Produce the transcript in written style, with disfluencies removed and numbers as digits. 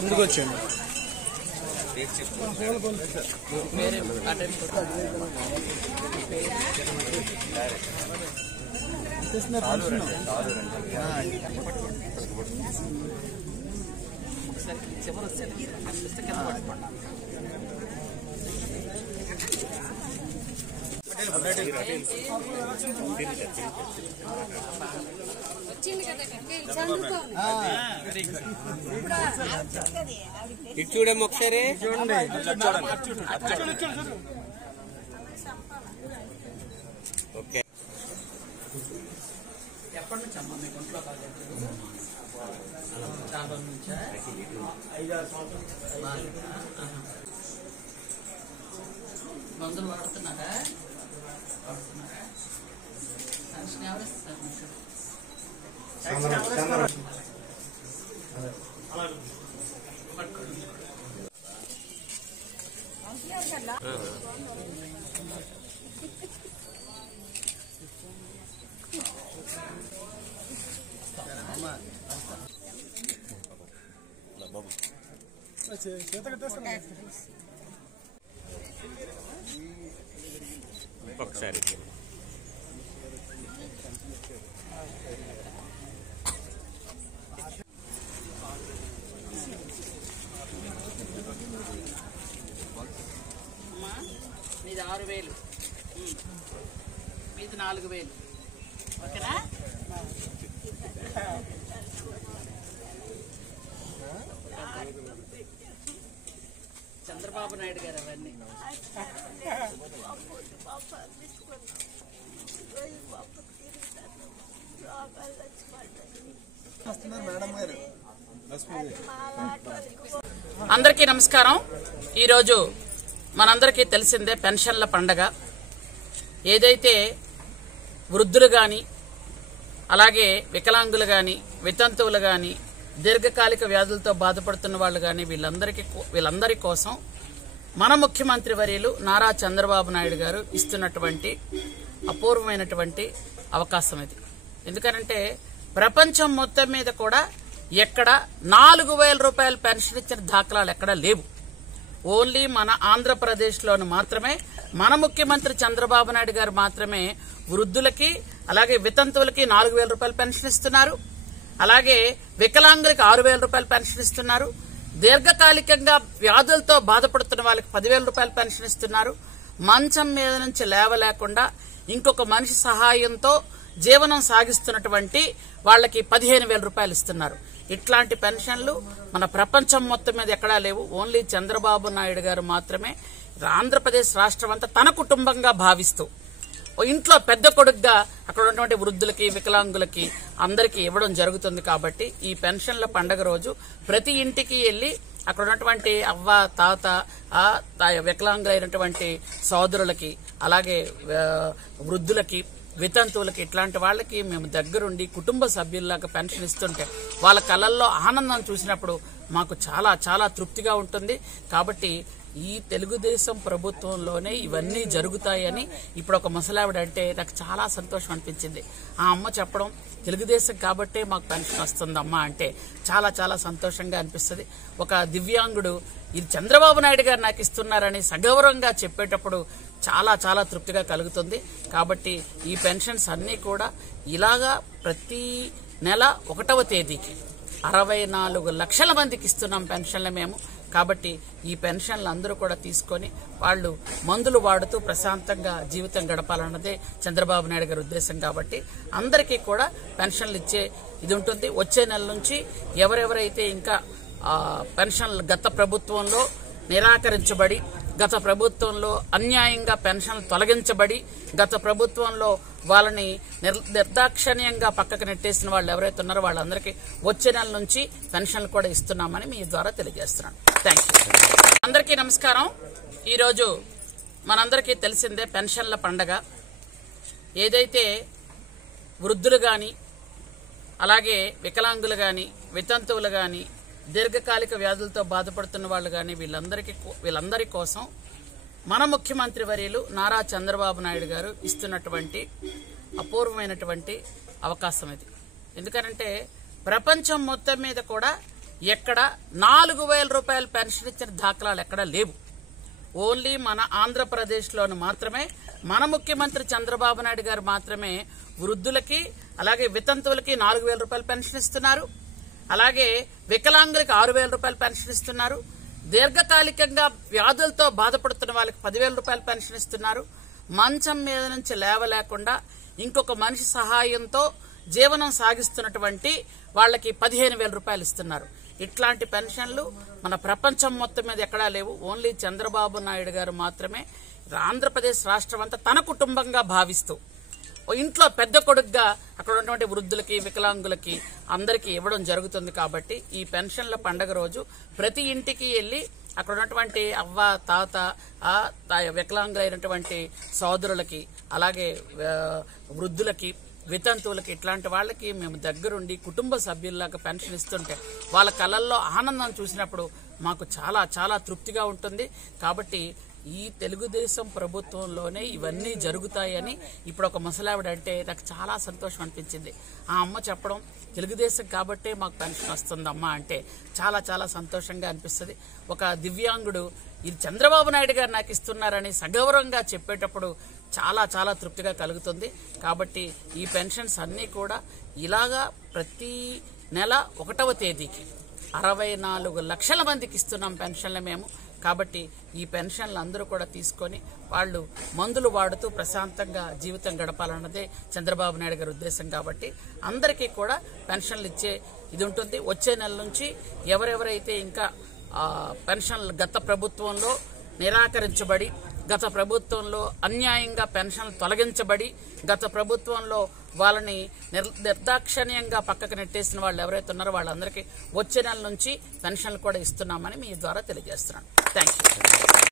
ముందుకు వచ్చాను ఇటు చూడమ్మ ఒకసారి చూడండి. ఓకే ఎప్పటి నుంచి అమ్మా మీకు ఒంట్లో చాలా రోజుల నుంచా? 5-6 సంవత్సరాలు. మందులు వాడుతున్నారా? పెన్షన్ ఎవరు ఇస్తారు మీకు? ఒకసారి మీది 6,000, మీది 4,000. ఓకేనా? చంద్రబాబు నాయుడు గారు అవన్నీ అందరికీ నమస్కారం. ఈరోజు మనందరికీ తెలిసిందే పెన్షన్ల పండగ. ఏదైతే వృద్ధులు గాని అలాగే వికలాంగులు గాని వితంతువులు గాని దీర్ఘకాలిక వ్యాధులతో బాధపడుతున్న వాళ్ళు గాని వీళ్ళందరి కోసం మన ముఖ్యమంత్రి వర్యులు నారా చంద్రబాబు నాయుడు గారు ఇస్తున్నటువంటి అపూర్వమైనటువంటి అవకాశం ఇది. ఎందుకంటే ప్రపంచం మొత్తం మీద కూడా ఎక్కడ 4,000 రూపాయల పెన్షన్ ఇచ్చిన దాఖలాలు ఎక్కడా లేవు. ఓన్లీ మన ఆంధ్రప్రదేశ్లోని మాత్రమే మన ముఖ్యమంత్రి చంద్రబాబు నాయుడు గారు మాత్రమే వృద్ధులకి అలాగే వితంతువులకి 4,000 రూపాయల పెన్షన్ ఇస్తున్నారు. అలాగే వికలాంగులకి 6,000 రూపాయల పెన్షన్ ఇస్తున్నారు. దీర్ఘకాలికంగా వ్యాధులతో బాధపడుతున్న వాళ్ళకి 10,000 రూపాయల పెన్షన్ ఇస్తున్నారు. మంచం మీద నుంచి లేవలేకుండా ఇంకొక మనిషి సహాయంతో జీవనం సాగిస్తున్నటువంటి వాళ్ళకి 15,000 రూపాయలు ఇస్తున్నారు. ఇట్లాంటి పెన్షన్లు మన ప్రపంచం మొత్తం మీద ఎక్కడా లేవు. ఓన్లీ చంద్రబాబు నాయుడు గారు మాత్రమే ఆంధ్రప్రదేశ్ రాష్ట్రం అంతా తన కుటుంబంగా భావిస్తూ ఇంట్లో పెద్ద కొడుకుగా అక్కడ ఉన్నటువంటి వృద్ధులకి వికలాంగులకి అందరికీ ఇవ్వడం జరుగుతుంది. కాబట్టి ఈ పెన్షన్ల పండగ రోజు ప్రతి ఇంటికి వెళ్లి అక్కడ ఉన్నటువంటి అవ్వ తాత వికలాంగులైనటువంటి సోదరులకి అలాగే వృద్ధులకి వితంతువులకి ఇట్లాంటి వాళ్ళకి మేము దగ్గరుండి కుటుంబ సభ్యుల్లాగా పెన్షన్ ఇస్తుంటే వాళ్ళ కళ్ళల్లో ఆనందం చూసినప్పుడు మాకు చాలా చాలా తృప్తిగా ఉంటుంది. కాబట్టి ఈ తెలుగుదేశం ప్రభుత్వంలోనే ఇవన్నీ జరుగుతాయని ఇప్పుడు ఒక ముసలావిడ అంటే నాకు చాలా సంతోషం అనిపించింది. ఆ అమ్మ చెప్పడం తెలుగుదేశం కాబట్టే మాకు పెన్షన్ వస్తుందమ్మా అంటే చాలా చాలా సంతోషంగా అనిపిస్తుంది. ఒక దివ్యాంగుడు ఇది చంద్రబాబు నాయుడు గారు నాకు ఇస్తున్నారని సగౌరవంగా చెప్పేటప్పుడు చాలా చాలా తృప్తిగా కలుగుతుంది. కాబట్టి ఈ పెన్షన్స్ అన్నీ కూడా ఇలాగా ప్రతి నెల 1వ తేదీకి 64 లక్షల మందికి ఇస్తున్నాం పెన్షన్లు మేము. కాబట్టి ఈ పెన్షన్లు అందరూ కూడా తీసుకొని వాళ్ళు మందులు వాడుతూ ప్రశాంతంగా జీవితం గడపాలన్నదే చంద్రబాబు నాయుడు గారి ఉద్దేశం. కాబట్టి అందరికీ కూడా పెన్షన్లు ఇచ్చే ఇది ఉంటుంది. వచ్చే నెల నుంచి ఎవరెవరైతే ఇంకా పెన్షన్లు గత ప్రభుత్వంలో నిరాకరించబడి గత ప్రభుత్వంలో అన్యాయంగా పెన్షన్లు తొలగించబడి గత ప్రభుత్వంలో వాళ్ళని నిర్దాక్షిణ్యంగా పక్కకు నెట్టేసిన వాళ్ళు ఎవరైతే ఉన్నారో వాళ్ళందరికీ వచ్చే నెల నుంచి పెన్షన్లు కూడా ఇస్తున్నామని మీ ద్వారా తెలియజేస్తున్నాను. Thank you. అందరికీ నమస్కారం. ఈరోజు మనందరికీ తెలిసిందే పెన్షన్ల పండగ. ఏదైతే వృద్ధులు గాని అలాగే వికలాంగులు గాని వితంతువులు గాని దీర్ఘకాలిక వ్యాధులతో బాధపడుతున్న వాళ్ళు గాని వీళ్ళందరి కోసం మన ముఖ్యమంత్రి వర్యులు నారా చంద్రబాబు నాయుడు గారు ఇస్తున్నటువంటి అపూర్వమైనటువంటి అవకాశం ఇది. ఎందుకంటే ప్రపంచం మొత్తం మీద కూడా ఎక్కడ 4,000 రూపాయల పెన్షన్ ఇచ్చిన దాఖలాలు ఎక్కడా లేవు. ఓన్లీ మన ఆంధ్రప్రదేశ్లోని మాత్రమే మన ముఖ్యమంత్రి చంద్రబాబు నాయుడు గారు మాత్రమే వృద్ధులకి అలాగే వితంతువులకి 4,000 రూపాయల పెన్షన్ ఇస్తున్నారు. అలాగే వికలాంగులకి 6,000 రూపాయల పెన్షన్ ఇస్తున్నారు. దీర్ఘకాలికంగా వ్యాధులతో బాధపడుతున్న వాళ్ళకి 10,000 రూపాయల పెన్షన్ ఇస్తున్నారు. మంచం మీద నుంచి లేవలేకుండా ఇంకొక మనిషి సహాయంతో జీవనం సాగిస్తున్నటువంటి వాళ్ళకి 15,000 రూపాయలు ఇస్తున్నారు. ఇట్లాంటి పెన్షన్లు మన ప్రపంచం మొత్తం మీద ఎక్కడా లేవు. ఓన్లీ చంద్రబాబు నాయుడు గారు మాత్రమే ఆంధ్రప్రదేశ్ రాష్ట్రం అంతా తన కుటుంబంగా భావిస్తూ ఇంట్లో పెద్ద కొడుకుగా అక్కడ ఉన్నటువంటి వృద్ధులకి వికలాంగులకి అందరికీ ఇవ్వడం జరుగుతుంది. కాబట్టి ఈ పెన్షన్ల పండగ రోజు ప్రతి ఇంటికి వెళ్లి అక్కడ ఉన్నటువంటి అవ్వ తాత వికలాంగులైనటువంటి సోదరులకి అలాగే వృద్ధులకి వితంతువులకి ఇట్లాంటి వాళ్ళకి మేము దగ్గరుండి కుటుంబ సభ్యుల్లాగా పెన్షన్ ఇస్తుంటే వాళ్ళ కళ్ళల్లో ఆనందం చూసినప్పుడు మాకు చాలా చాలా తృప్తిగా ఉంటుంది. కాబట్టి ఈ తెలుగుదేశం ప్రభుత్వంలోనే ఇవన్నీ జరుగుతాయని ఇప్పుడు ఒక ముసలావిడ అంటే నాకు చాలా సంతోషం అనిపించింది. ఆ అమ్మ చెప్పడం తెలుగుదేశం కాబట్టే మాకు పెన్షన్ వస్తుందమ్మా అంటే చాలా చాలా సంతోషంగా అనిపిస్తుంది. ఒక దివ్యాంగుడు ఇది చంద్రబాబు నాయుడు గారు నాకు ఇస్తున్నారని సగౌరవంగా చెప్పేటప్పుడు చాలా చాలా తృప్తిగా కలుగుతుంది. కాబట్టి ఈ పెన్షన్స్ అన్నీ కూడా ఇలాగా ప్రతి నెల 1వ తేదీకి 64 లక్షల మందికి ఇస్తున్నాం పెన్షన్లు మేము. కాబట్టి ఈ పెన్షన్లు అందరూ కూడా తీసుకొని వాళ్ళు మందులు వాడుతూ ప్రశాంతంగా జీవితం గడపాలన్నదే చంద్రబాబు నాయుడు గారి ఉద్దేశం. కాబట్టి అందరికీ కూడా పెన్షన్లు ఇచ్చే ఇది ఉంటుంది. వచ్చే నెల నుంచి ఎవరెవరైతే ఇంకా పెన్షన్లు గత ప్రభుత్వంలో నిరాకరించబడి గత ప్రభుత్వంలో అన్యాయంగా పెన్షన్లు తొలగించబడి గత ప్రభుత్వంలో వాళ్ళని నిర్దాక్షిణ్యంగా పక్కకు నెట్టేసిన వాళ్ళు ఎవరైతే ఉన్నారో వాళ్ళందరికీ వచ్చే నెల నుంచి పెన్షన్లు కూడా ఇస్తున్నామని మీ ద్వారా తెలియజేస్తున్నాను. Thank you.